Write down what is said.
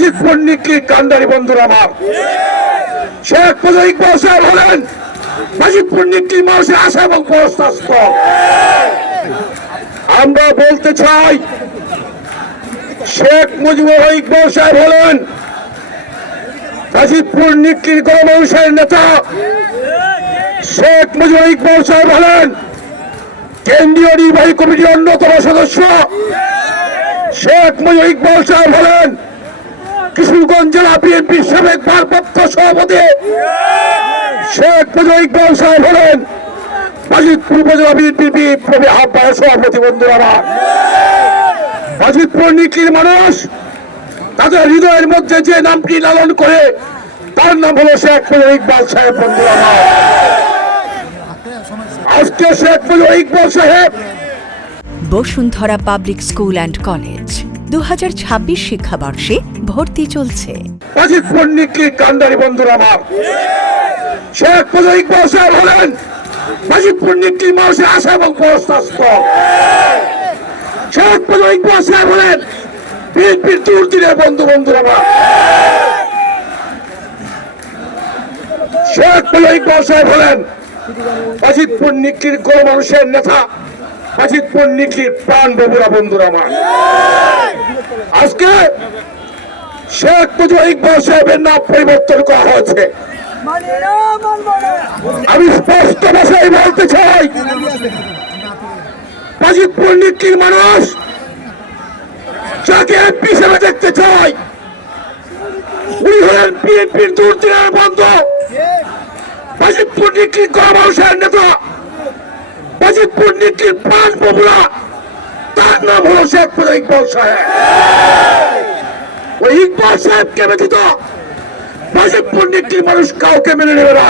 বাজিতপুর নিকলি কান্ডারি বন্ধুরা আমার, শেখ মুজিবুর ইকবাল সাহেব হলেন বাজিতপুর নিকলি মানুষের আশা এবং প্রত্যাশা। আমরা বলতে চাই, শেখ মুজিবুর ইকবাল সাহেব হলেন বাজিতপুর নিকলির গণমানুষের নেতা। শেখ মুজিবুর ইকবাল সাহেব হলেন কেন্দ্রীয় নির্বাহী কমিটির অন্যতম সদস্য। শেখ মুজিবুর ইকবাল সাহেব হলেন কিশোরগঞ্জ জেলা বিএনপির সাবেক ভারপ্রাপ্ত সভাপতি। শেখ মুজিবুর ইকবাল সাহেব হলেন বাজিতপুর উপজেলা বিএনপির বিপ্লবী আহ্বায়ক সভাপতি। বন্ধুরা আমার, বাজিতপুর নিকলির মানুষ তাদের হৃদয়ের মধ্যে যে নামটি লালন করে তার নাম হলো শেখ মুজিবুর ইকবাল সাহেব। বন্ধুরা আমার, আজকে শেখ মুজিবুর ইকবাল সাহেব Bashundhara public school and college 2026 শিক্ষাবর্ষে ভর্তি চলছে। বাজিতপুর নিকলি কান্ডারি বন্ধুরা আমার, শেখ মুজিবুর ইকবাল সাহেব হলেন বাজিতপুর নিকলি মানুষের আশা এবং প্রত্যাশা। শেখ মুজিবুর ইকবাল সাহেব হলেন বিএনপির দুর্দিনের বন্ধুরা আমার। শেখ মুজিবুর ইকবাল সাহেব হলেন বাজিতপুর নিকলির গণমানুষের নেতা, বাজিতপুর নিকলির প্রাণ বাবুরা। বন্ধুরা আমার, আজকে শেখ মুজিবুর ইকবাল সাহেবের নাম পরিবর্তন করা হয়েছে। আমি স্পষ্ট ভাষায় বলতে চাই, বাজিতপুর নিকলির মানুষ যাকে এমপি হিসেবে দেখতে চাই, উনি হলেন বিএনপির দুর্দিনের বন্ধু, বাজিতপুর নিকলির গণমানুষের নেতা, বাজিতপুর নিকলির প্রাণ বাবুরা। তার নাম হলো শেখ মুজিবুর ইকবাল সাহেব। ওই ইকবাল সাহেবকে ব্যতীত বাজিতপুর নিকলির মানুষ কাউকে মেনে নেবে না।